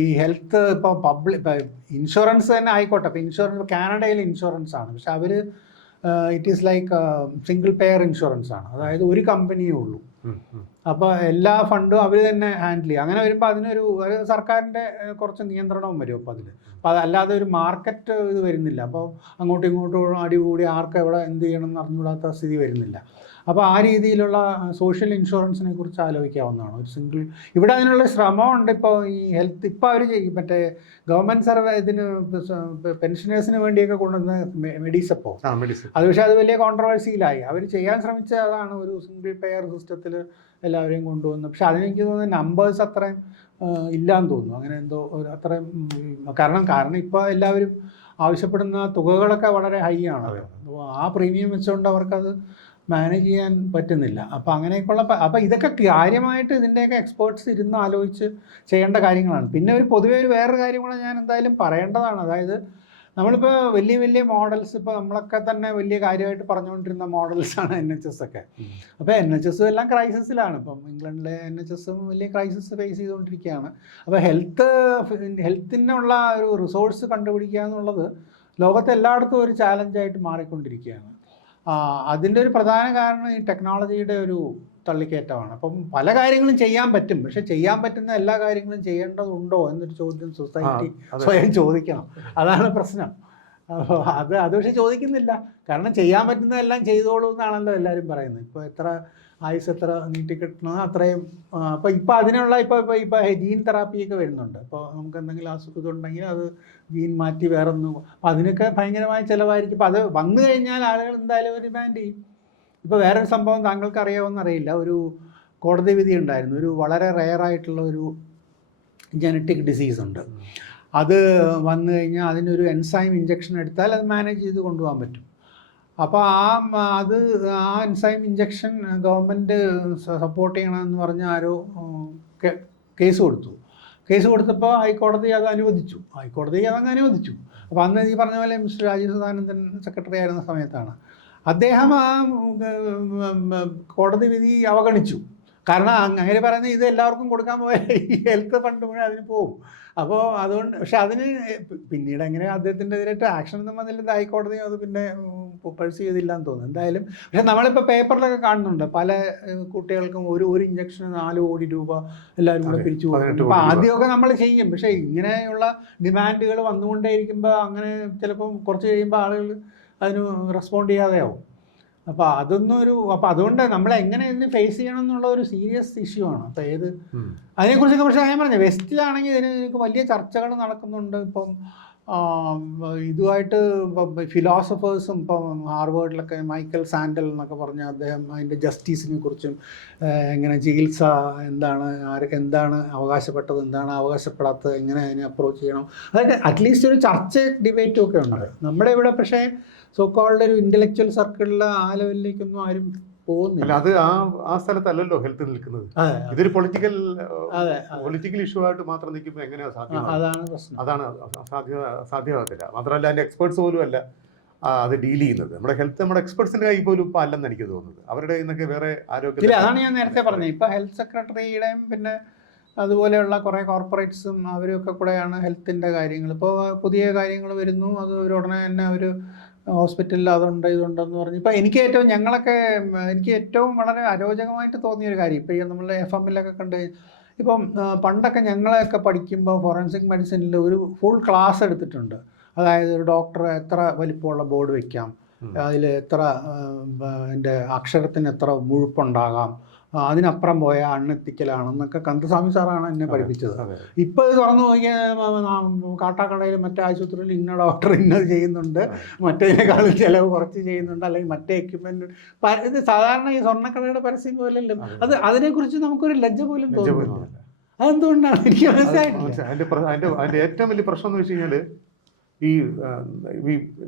ഈ ഹെൽത്ത് ഇപ്പോൾ ഇൻഷുറൻസ് തന്നെ ആയിക്കോട്ടെ. ഇപ്പോൾ ഇൻഷുറൻസ് കാനഡയിൽ ഇൻഷുറൻസ് ആണ്, പക്ഷെ അവർ it is like single payer insurance ആണ്. അതായത് ഒരു കമ്പനിയേ ഉള്ളൂ. അപ്പോൾ എല്ലാ ഫണ്ടും അവർ തന്നെ ഹാൻഡിൽ ചെയ്യും. അങ്ങനെ വരുമ്പോൾ അതിനൊരു സർക്കാരിൻ്റെ കുറച്ച് നിയന്ത്രണവും വരും. അപ്പോൾ അപ്പോൾ അതല്ലാതെ ഒരു മാർക്കറ്റ് ഇത് വരുന്നില്ല. അപ്പോൾ അങ്ങോട്ടും ഇങ്ങോട്ടും അടികൂടി ആർക്ക് എവിടെ എന്ത് ചെയ്യണം എന്ന് അറിഞ്ഞുകൂടാത്ത സ്ഥിതി വരുന്നില്ല. അപ്പോൾ ആ രീതിയിലുള്ള സോഷ്യൽ ഇൻഷുറൻസിനെ കുറിച്ച് ആലോചിക്കാവുന്നതാണ്. ഒരു സിംഗിൾ ഇവിടെ അതിനുള്ള ശ്രമമുണ്ട്. ഇപ്പോൾ ഈ ഹെൽത്ത് ഇപ്പോൾ അവർ മറ്റേ ഗവൺമെൻറ് ഇതിന് പെൻഷനേഴ്സിന് വേണ്ടിയൊക്കെ കൊണ്ടുവന്ന മെഡിസപ്പോ അത്, പക്ഷേ അത് വലിയ കോൺട്രവേഴ്സിയിലായി. അവർ ചെയ്യാൻ ശ്രമിച്ച അതാണ് ഒരു സിംഗിൾ പെയർ സിസ്റ്റത്തിൽ എല്ലാവരെയും കൊണ്ടുവന്നു. പക്ഷെ അതിനെനിക്ക് തോന്നുന്നു നമ്പേഴ്സ് അത്രയും ഇല്ലയെന്ന് തോന്നുന്നു. അങ്ങനെ എന്തോ അത്രയും കാരണം ഇപ്പോൾ എല്ലാവരും ആവശ്യപ്പെടുന്ന തുകകളൊക്കെ വളരെ ഹൈ ആണ്. ആ പ്രീമിയം വെച്ചുകൊണ്ട് അവർക്കത് മാനേജ് ചെയ്യാൻ പറ്റുന്നില്ല. അപ്പോൾ അങ്ങനെയൊക്കെയുള്ള അപ്പോൾ ഇതൊക്കെ കാര്യമായിട്ട് ഇതിൻ്റെയൊക്കെ എക്സ്പേർട്സ് ഇരുന്ന് ആലോചിച്ച് ചെയ്യേണ്ട കാര്യങ്ങളാണ്. പിന്നെ പൊതുവേ വേറൊരു കാര്യം കൂടെ ഞാൻ എന്തായാലും പറയേണ്ടതാണ്. അതായത് നമ്മളിപ്പോൾ വലിയ മോഡൽസ്, ഇപ്പോൾ നമ്മളൊക്കെ തന്നെ വലിയ കാര്യമായിട്ട് പറഞ്ഞുകൊണ്ടിരുന്ന മോഡൽസാണ് NHS ഒക്കെ. അപ്പോൾ NHS എല്ലാം ക്രൈസിസിലാണ്. ഇപ്പം ഇംഗ്ലണ്ടിലെ NHSും വലിയ ക്രൈസിസ് ഫേസ് ചെയ്തുകൊണ്ടിരിക്കുകയാണ്. അപ്പോൾ ഹെൽത്തിനുള്ള ഒരു റിസോഴ്സ് കണ്ടുപിടിക്കുക എന്നുള്ളത് ലോകത്തെ എല്ലായിടത്തും ഒരു ചാലഞ്ചായിട്ട് മാറിക്കൊണ്ടിരിക്കുകയാണ്. അതിൻ്റെ ഒരു പ്രധാന കാരണം ഈ ടെക്നോളജിയുടെ ഒരു തള്ളിക്കയറ്റമാണ്. അപ്പം പല കാര്യങ്ങളും ചെയ്യാൻ പറ്റും, പക്ഷെ ചെയ്യാൻ പറ്റുന്ന എല്ലാ കാര്യങ്ങളും ചെയ്യേണ്ടതുണ്ടോ എന്നൊരു ചോദ്യം സൊസൈറ്റി സ്വയം ചോദിക്കണം. അതാണ് പ്രശ്നം. അപ്പോൾ അത് പക്ഷെ ചോദിക്കുന്നില്ല. കാരണം ചെയ്യാൻ പറ്റുന്നതെല്ലാം ചെയ്തോളൂ എന്നാണല്ലോ എല്ലാവരും പറയുന്നത്. ഇപ്പോൾ എത്ര ആയുസ് എത്ര നീട്ടിക്കിട്ടണോ അത്രയും. അപ്പോൾ ഇപ്പോൾ അതിനുള്ള ഇപ്പോൾ ജീൻ തെറാപ്പിയൊക്കെ വരുന്നുണ്ട്. ഇപ്പോൾ നമുക്ക് എന്തെങ്കിലും അസുഖം ഉണ്ടെങ്കിൽ അത് ജീൻ മാറ്റി വേറൊന്നും, അപ്പോൾ അതിനൊക്കെ ഭയങ്കരമായ ചിലവായിരിക്കും. അപ്പോൾ അത് വന്നു കഴിഞ്ഞാൽ ആളുകൾ എന്തായാലും ഒരു ഡിമാൻഡ് ചെയ്യും. ഇപ്പോൾ വേറൊരു സംഭവം താങ്കൾക്ക് അറിയാമെന്നറിയില്ല. ഒരു കോടതി വിധി ഉണ്ടായിരുന്നു. ഒരു വളരെ റെയറായിട്ടുള്ള ഒരു ജനറ്റിക് ഡിസീസ് ഉണ്ട്. അത് വന്നു കഴിഞ്ഞാൽ അതിനൊരു എൻസൈം ഇഞ്ചക്ഷൻ എടുത്താൽ അത് മാനേജ് ചെയ്ത് കൊണ്ടുപോകാൻ പറ്റും. അപ്പോൾ ആ എൻസൈം ഇഞ്ചക്ഷൻ ഗവൺമെൻറ് സപ്പോർട്ട് ചെയ്യണമെന്ന് പറഞ്ഞ് ആരോ കേസ് കൊടുത്തപ്പോൾ ഹൈക്കോടതി അത് അനുവദിച്ചു. അതങ്ങ് അനുവദിച്ചു. അപ്പോൾ അന്ന് ഈ പറഞ്ഞ പോലെ മിസ്റ്റർ രാജീവ് സദാനന്ദൻ സെക്രട്ടറി ആയിരുന്ന സമയത്താണ് അദ്ദേഹം ആ കോടതി വിധി അവഗണിച്ചു. കാരണം അങ്ങനെ പറയുന്നത് ഇത് എല്ലാവർക്കും കൊടുക്കാൻ പോയാൽ ഈ ഹെൽത്ത് ഫണ്ട് മുഴുവൻ അതിന് പോകും. അപ്പോൾ അതുകൊണ്ട് പക്ഷെ അതിന് പിന്നീട് എങ്ങനെ അദ്ദേഹത്തിൻ്റെ എതിരായിട്ട് ആക്ഷൻ ഒന്നും വന്നില്ല. ഹൈക്കോടതിയും അത് പിന്നെ പഴ്സ് ചെയ്തില്ല എന്ന് തോന്നുന്നു എന്തായാലും. പക്ഷെ നമ്മളിപ്പോൾ പേപ്പറിലൊക്കെ കാണുന്നുണ്ട് പല കുട്ടികൾക്കും ഒരു ഇഞ്ചക്ഷന് 4 കോടി രൂപ എല്ലാവരും കൂടെ പിരിച്ചു കൊടുക്കും. അപ്പോൾ ആദ്യമൊക്കെ നമ്മൾ ചെയ്യും, പക്ഷേ ഇങ്ങനെയുള്ള ഡിമാൻഡുകൾ വന്നുകൊണ്ടേയിരിക്കുമ്പോൾ അങ്ങനെ ചിലപ്പം കുറച്ച് കഴിയുമ്പോൾ ആളുകൾ അതിന് റെസ്പോണ്ട് ചെയ്യാതെയാവും. അപ്പോൾ അപ്പോൾ അതുകൊണ്ട് നമ്മൾ എങ്ങനെ ഇതിന് ഫേസ് ചെയ്യണം എന്നുള്ള ഒരു സീരിയസ് ഇഷ്യൂ ആണ്. അപ്പോൾ അതിനെക്കുറിച്ചൊക്കെ പക്ഷേ ഞാൻ പറഞ്ഞു വെസ്റ്റിലാണെങ്കിൽ ഇതിന് വലിയ ചർച്ചകൾ നടക്കുന്നുണ്ട്. ഇപ്പം ഇതുമായിട്ട് ഫിലോസഫേഴ്സും ഇപ്പം ഹാർവേഡിലൊക്കെ മൈക്കൽ സാൻഡൽ എന്നൊക്കെ പറഞ്ഞ അദ്ദേഹം അതിൻ്റെ ജസ്റ്റിസിനെ കുറിച്ചും എങ്ങനെ ചികിത്സ എന്താണ് അവകാശപ്പെട്ടത്, എന്താണ് അവകാശപ്പെടാത്തത്, എങ്ങനെ അതിനെ അപ്രോച്ച് ചെയ്യണം, അതൊക്കെ അറ്റ്ലീസ്റ്റ് ഒരു ചർച്ച ഡിബേറ്റും ഒക്കെ ഉണ്ട് നമ്മുടെ ഇവിടെ. പക്ഷേ സോക്കോൾഡ് ഒരു ഇൻ്റലക്ച്വൽ സർക്കിളിൽ ആ ലെവലിലേക്കൊന്നും ആരും പോകുന്നില്ല. അത് ആ സ്ഥലത്തല്ലല്ലോ ഹെൽത്ത് നിൽക്കുന്നത്. ഇതൊരു പൊളിറ്റിക്കൽ ഇഷ്യൂ ആയിട്ട് മാത്രം നിൽക്കുമ്പോൾ എങ്ങനെയാണ് സാധ്യം? അതാണ് സാധ്യമാകത്തില്ല. മാത്രമല്ല അതിൻ്റെ എക്സ്പേർട്സ് പോലും അല്ല അത് ഡീൽ ചെയ്യുന്നത്. നമ്മുടെ ഹെൽത്ത് നമ്മുടെ എക്സ്പെർട്സിൻ്റെ കൈ പോലും ഇപ്പോൾ അല്ലെന്ന് എനിക്ക് തോന്നുന്നത്. അവരുടെ കയ്യിൽ നിന്നൊക്കെ വേറെ ആരോഗ്യം. അതാണ് ഞാൻ നേരത്തെ പറഞ്ഞത്. ഇപ്പോൾ ഹെൽത്ത് സെക്രട്ടറിയുടെയും പിന്നെ അതുപോലെയുള്ള കുറേ കോർപ്പറേറ്റ്സും അവരൊക്കെ കൂടെയാണ് ഹെൽത്തിൻ്റെ കാര്യങ്ങൾ. ഇപ്പോൾ പുതിയ കാര്യങ്ങൾ വരുന്നു, അത് ഒരു ഉടനെ തന്നെ അവർ ഹോസ്പിറ്റലിൽ അതുണ്ട് ഇതുണ്ടെന്ന് പറഞ്ഞ്. ഇപ്പോൾ എനിക്ക് ഏറ്റവും വളരെ അരോചകമായിട്ട് തോന്നിയൊരു കാര്യം ഇപ്പോൾ ഈ നമ്മൾ FM-ലൊക്കെ കണ്ട് ഇപ്പം പണ്ടൊക്കെ ഞങ്ങളൊക്കെ പഠിക്കുമ്പോൾ ഫോറൻസിക് മെഡിസിനിൽ ഒരു ഫുൾ ക്ലാസ് എടുത്തിട്ടുണ്ട്. അതായത് ഒരു ഡോക്ടർ എത്ര വലിപ്പമുള്ള ബോർഡ് വയ്ക്കാം, അതിൽ എത്ര അതിൻ്റെ അക്ഷരത്തിന് എത്ര മുഴുപ്പുണ്ടാകാം, അതിനപ്പുറം പോയ അണ്ണെത്തിക്കലാണെന്നൊക്കെ കന്ദസ്വാമി സാറാണ് എന്നെ പഠിപ്പിച്ചത്. അതെ. ഇപ്പോൾ ഇത് തുറന്നു നോക്കിയാൽ കാട്ടാക്കടയിൽ മറ്റേ ആശുപത്രിയിൽ ഇന്ന ഡോക്ടർ ഇന്നത് ചെയ്യുന്നുണ്ട്, മറ്റേതിനേക്കാളും ചിലവ് കുറച്ച് ചെയ്യുന്നുണ്ട്, അല്ലെങ്കിൽ മറ്റേ എക്യുപ്മെന്റ്. ഇത് സാധാരണ ഈ സ്വർണ്ണക്കടയുടെ പരസ്യം പോലെയല്ലോ. അതിനെക്കുറിച്ച് നമുക്കൊരു ലജ്ജ പോലും തോന്നുന്നില്ല. അതെന്തുകൊണ്ടാണ് എനിക്ക് മനസ്സിലായിട്ടില്ല. അതിന്റെ ഏറ്റവും വലിയ പ്രശ്നം എന്ന് വെച്ച് കഴിഞ്ഞാൽ ഈ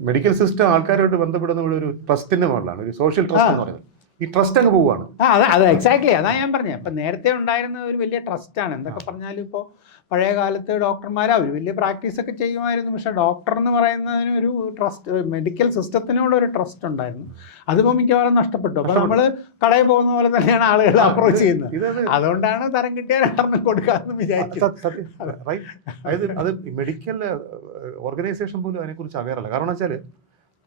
മെഡിക്കൽ സിസ്റ്റം ആൾക്കാരുമായിട്ട് ബന്ധപ്പെടുന്ന ഒരു ട്രസ്റ്റിന്റെ മുകളിലാണ്, ഒരു സോഷ്യൽ ട്രസ്റ്റ് എന്ന് പറയുന്നത്. ഈ ട്രസ്റ്റ് അങ്ങ് പോവുകയാണ്. അത് എക്സാക്ട്ലി അതാ ഞാൻ പറഞ്ഞത്. അപ്പം നേരത്തെ ഉണ്ടായിരുന്ന ഒരു വലിയ ട്രസ്റ്റാണ്. എന്തൊക്കെ പറഞ്ഞാലും ഇപ്പോൾ പഴയ കാലത്ത് ഡോക്ടർമാർ അവർ വലിയ പ്രാക്ടീസൊക്കെ ചെയ്യുമായിരുന്നു, പക്ഷേ ഡോക്ടർ എന്ന് പറയുന്നതിന് ഒരു ട്രസ്റ്റ്, മെഡിക്കൽ സിസ്റ്റത്തിനോട് ഒരു ട്രസ്റ്റ് ഉണ്ടായിരുന്നു. അതിപ്പോൾ മിക്കവാറും നഷ്ടപ്പെട്ടു. അപ്പോൾ നമ്മൾ കടയിൽ പോകുന്ന പോലെ തന്നെയാണ് ആളുകൾ അപ്രോച്ച് ചെയ്യുന്നത്. അതുകൊണ്ടാണ് തരം കിട്ടിയ 2 കൊടുക്കാമെന്ന് വിചാരിച്ചത്. അതായത് അത് മെഡിക്കൽ ഓർഗനൈസേഷൻ പോലും അതിനെക്കുറിച്ച് അവെയറല്ല. കാരണം വെച്ചാൽ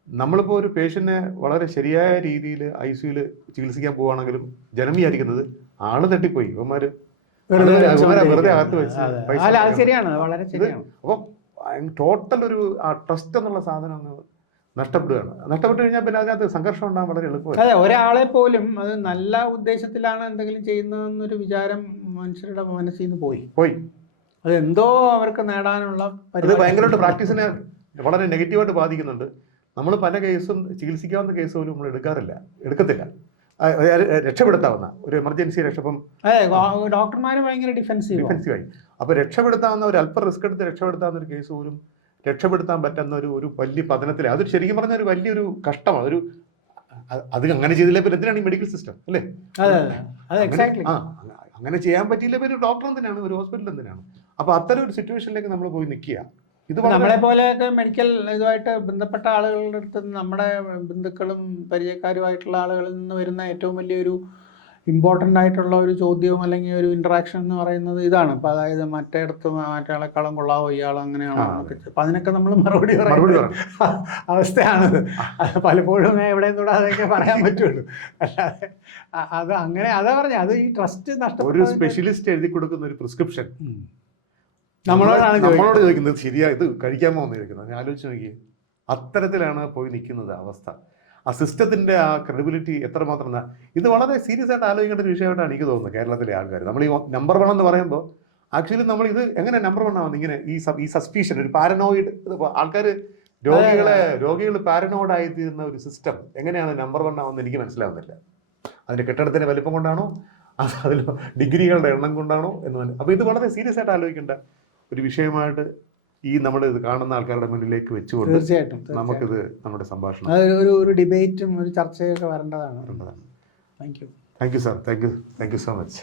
നമ്മളിപ്പോൾ ഒരു പേഷ്യന്റിനെ വളരെ ശരിയായ രീതിയിൽ ICUയിൽ ചികിത്സിക്കാൻ പോവുകയാണെങ്കിലും ജനം വിചാരിക്കുന്നത് ആള് തട്ടിപ്പോയി, ഇവന്മാര് വെറുതെ അകത്ത് വെച്ച് അപ്പം ടോട്ടൽ ഒരു ആ ട്രസ്റ്റ് എന്നുള്ള സാധനം അങ്ങ് നഷ്ടപ്പെടുകയാണ്. നഷ്ടപ്പെട്ടു കഴിഞ്ഞാൽ പിന്നെ അതിനകത്ത് സംഘർഷം ഉണ്ടാകാൻ വളരെ എളുപ്പമാണ്. അതെ, ഒരാളെ പോലും അത് നല്ല ഉദ്ദേശത്തിലാണ് എന്തെങ്കിലും ചെയ്യുന്നതെന്നൊരു വിചാരം മനുഷ്യരുടെ മനസ്സിൽ നിന്ന് പോയി അതെന്തോ അവർക്ക് നേടാനുള്ള അത് ഭയങ്കരമായിട്ട് പ്രാക്ടീസിനെ വളരെ നെഗറ്റീവായിട്ട് ബാധിക്കുന്നുണ്ട്. നമ്മൾ പല കേസും ചികിത്സിക്കാവുന്ന കേസ് പോലും നമ്മൾ എടുക്കത്തില്ല. രക്ഷപ്പെടുത്താവുന്ന ഒരു എമർജൻസി ഡോക്ടർമാർ ഭയങ്കര ഡിഫെൻസീവായി. അപ്പോൾ രക്ഷപ്പെടുത്താവുന്ന ഒരു അല്പം റിസ്ക് എടുത്ത് രക്ഷപ്പെടുത്താവുന്ന ഒരു കേസ് പോലും രക്ഷപ്പെടുത്താൻ പറ്റുന്ന ഒരു വലിയ പതനത്തിൽ അത് ശരിക്കും പറഞ്ഞ ഒരു വലിയൊരു കഷ്ടമാണ്. അത് അങ്ങനെ ചെയ്തില്ല പിന്നെ എന്തിനാണ് ഈ മെഡിക്കൽ സിസ്റ്റം അല്ലേ? അങ്ങനെ ചെയ്യാൻ പറ്റിയില്ല പിന്നെ ഡോക്ടർ എന്തിനാണ്, ഒരു ഹോസ്പിറ്റൽ എന്തിനാണ്? അപ്പോൾ അത്തരം ഒരു സിറ്റുവേഷനിലേക്ക് നമ്മൾ പോയി നിൽക്കുക. ഇത് നമ്മളെ പോലെയൊക്കെ മെഡിക്കൽ ഇതുമായിട്ട് ബന്ധപ്പെട്ട ആളുകളുടെ അടുത്ത് നമ്മുടെ ബന്ധുക്കളും പരിചയക്കാരുമായിട്ടുള്ള ആളുകളിൽ നിന്ന് വരുന്ന ഏറ്റവും വലിയൊരു ഇമ്പോർട്ടൻ്റ് ആയിട്ടുള്ള ഒരു ചോദ്യവും അല്ലെങ്കിൽ ഒരു ഇൻട്രാക്ഷൻ എന്ന് പറയുന്നത് ഇതാണ്. അപ്പോൾ അതായത് മറ്റേടത്ത് മറ്റേളെക്കാളും കൊള്ളാവോ ഇയാൾ അങ്ങനെയാണോ എന്നൊക്കെ. അപ്പം അതിനൊക്കെ നമ്മൾ മറുപടി അവസ്ഥയാണത്. പലപ്പോഴും എവിടെയും തൊടാതെയൊക്കെ പറയാൻ പറ്റുള്ളൂ. അല്ലാതെ അത് അങ്ങനെ അതാ പറഞ്ഞത്, അത് ഈ ട്രസ്റ്റ് നഷ്ടപ്പെട്ട ഒരു സ്പെഷ്യലിസ്റ്റ് എഴുതി കൊടുക്കുന്ന ഒരു പ്രിസ്ക്രിപ്ഷൻ നമ്മളോട് ചോദിക്കുന്നത് ശരിയാ, ഇത് കഴിക്കാമോ എന്ന് ചോദിക്കുന്നത്. ഞാൻ ആലോചിച്ച് നോക്കി, അത്തരത്തിലാണ് പോയി നിൽക്കുന്നത് അവസ്ഥ. ആ സിസ്റ്റത്തിന്റെ ആ ക്രെഡിബിലിറ്റി എത്രമാത്രം. ഇത് വളരെ സീരിയസ് ആയിട്ട് ആലോചിക്കേണ്ട ഒരു വിഷയമായിട്ടാണ് എനിക്ക് തോന്നുന്നത് കേരളത്തിലെ ആൾക്കാർ. നമ്മൾ ഈ നമ്പർ 1 എന്ന് പറയുമ്പോൾ ആക്ച്വലി നമ്മൾ ഇത് എങ്ങനെ നമ്പർ 1 ആവുന്നത്? ഇങ്ങനെ ഈ സസ്പീഷൻ, ഒരു പാരനോയിഡ് ആൾക്കാർ, രോഗികൾ പാരനോയിഡ് ആയിത്തീരുന്ന ഒരു സിസ്റ്റം എങ്ങനെയാണ് നമ്പർ 1 ആവുന്നത് എനിക്ക് മനസ്സിലാവുന്നില്ല. അതിന്റെ കെട്ടിടത്തിന്റെ വലിപ്പം കൊണ്ടാണോ, അതിൽ ഡിഗ്രികളുടെ എണ്ണം കൊണ്ടാണോ എന്ന് തന്നെ. അപ്പോൾ ഇത് വളരെ സീരിയസ് ആയിട്ട് ആലോചിക്കേണ്ട ഒരു വിഷയമായിട്ട് ഈ നമ്മൾ ഇത് കാണുന്ന ആൾക്കാരുടെ മുന്നിലേക്ക് വെച്ചുകൊണ്ട് തീർച്ചയായിട്ടും നമുക്കിത് നമ്മുടെ സംഭാഷണം ഒരു ഡിബേറ്റും ഒരു ചർച്ചയൊക്കെ വരേണ്ടതാണ്. Thank you sir, thank you so much.